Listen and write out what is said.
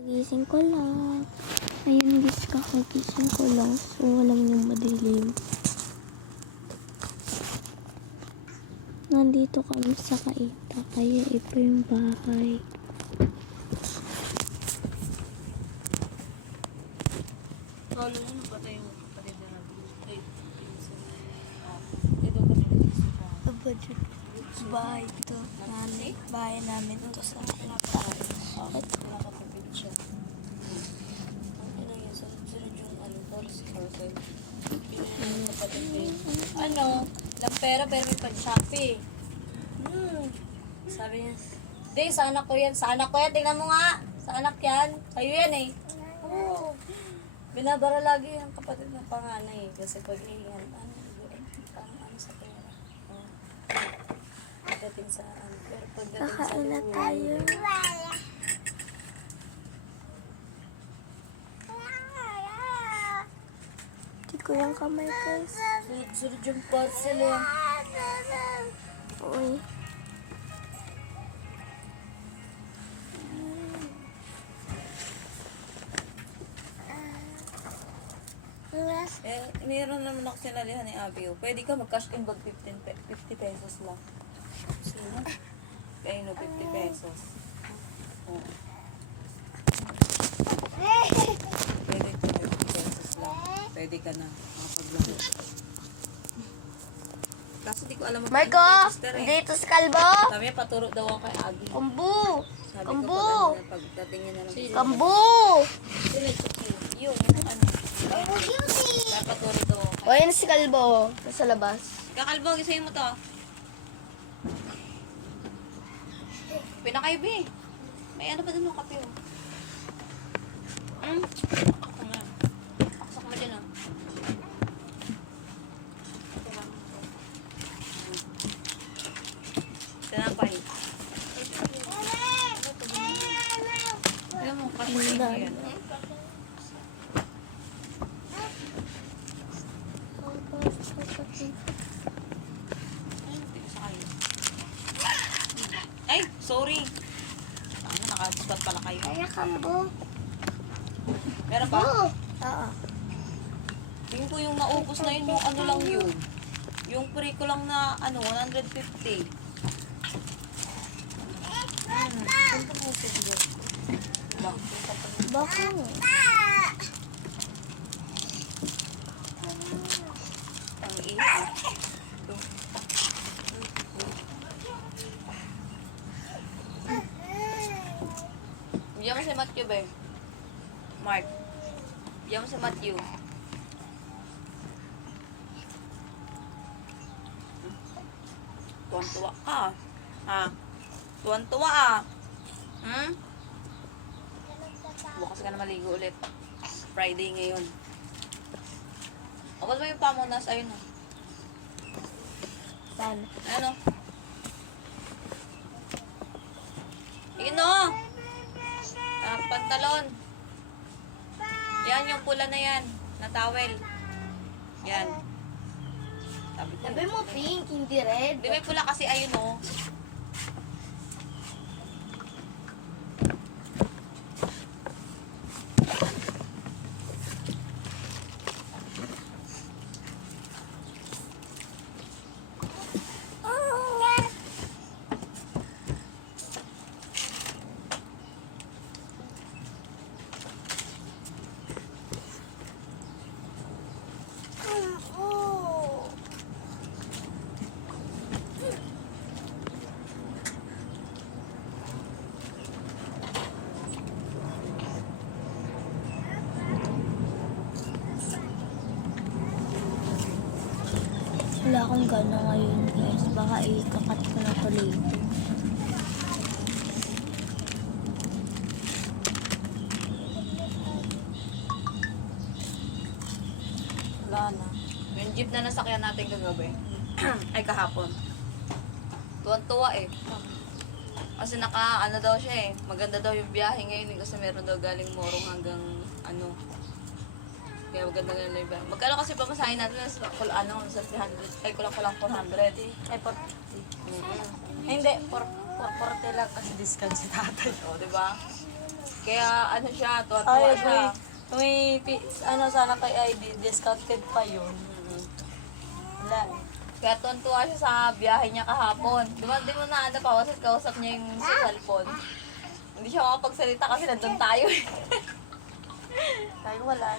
Gising ko lang. Ayun, kakagising ko lang. So, alam niyo madilim. Nandito kami sa Kaita. Kaya ito yung bahay. Lalo mo na patay yung kapatid na natin. Ito kami nag-isip. Bahay ito. Bahay namin ito sa Kaita. Nakakapagpit siya. Ano yun? Sa yung ano, Forest Circle. Ano? Lang pera pero may pan-shopee. Sabi niya, di, sa anak ko yan. Sa anak ko yan. Tingnan mo nga. Sa anak yan. Kayo yan eh. Oo. Binabara lagi yung kapatid ng panganay. Kasi pag iyan, ano sa pera. Pagdating sa ano. Pero pagdating sa Kakain na luho, tayo. Hindi ko yung kamay, guys. sunod-sunod yung parcel eh. Uy. Eh, mayroon naman ako sinalihan ni Abby. Oh. Pwede ka mag-cash in bag 50 pesos lang. Sino? Kaya no, 50 pesos. Oh. Pwede ka 50 pesos lang. Pwede ka na. Makapaglaro. Kaso di ko alam Marco! register eh. Dito sa kalbo! Sabi niya, paturo daw ako kay Abby. Kambu! Sabi Kambu! ko pagdating niya na lang. Kambu! Yung ano. Kaya paturo daw ako. O, yan si kalbo. Nasa labas. Kakalbo, gisayin mo to. Pinakaibi. May ano pa dun yung kape, oh. Ako nga. Aksak mo dyan, oh. Ito lang. Tinapay. Alam mo, kasi yan. Ay, sorry. Ano, nakasukat pala kayo. Kaya kambu. Meron ba? Oo. Tingin ko yung naubos na yun, yung ano lang yun. Yung pre ko lang na, ano, 150. Punta mo sa siguro. Bako. Ang iit. Bigyan mo si Matthew ba? Mark. Bigyan mo si Matthew. Tuwan-tuwa ka. Ha? Tuwan-tuwa ah. Bukas ka na maligo ulit. Friday ngayon. Abot mo yung pamunas. Ayun o. Saan? Ayun o. Ayun o. Pantalon. Yan yung pula na yan. Na towel. Yan. Sabi ko. Sabi mo pink, hindi red. Di may pula kasi ayun o. Wala akong gana ngayon, guys. Baka ikakat ko na to later. Wala na. Yung jeep na nasakyan natin kagabi. Ay, kahapon. Tuwan-tuwa eh. Kasi ano daw siya eh. Maganda daw yung biyahe ngayon eh. Kasi meron daw galing Morong hanggang ano. Kaya maganda nga yung biyahe. Magkano kasi pamasahin natin sa sa 300. Ay, kulang 400. Ay, 40. Mm-hmm. Hindi, 40 lang kasi discount si tatay. O, diba? Kaya ano siya, Ay, tuwa-tuwa siya. ano sana kay ID, discounted pa yun. Wala eh. Kaya tuwa siya sa biyahe niya kahapon. Di mo na ano pa, kausap niya yung sa cellphone. Hindi siya makapagsalita kasi nandun tayo eh. Tayo wala.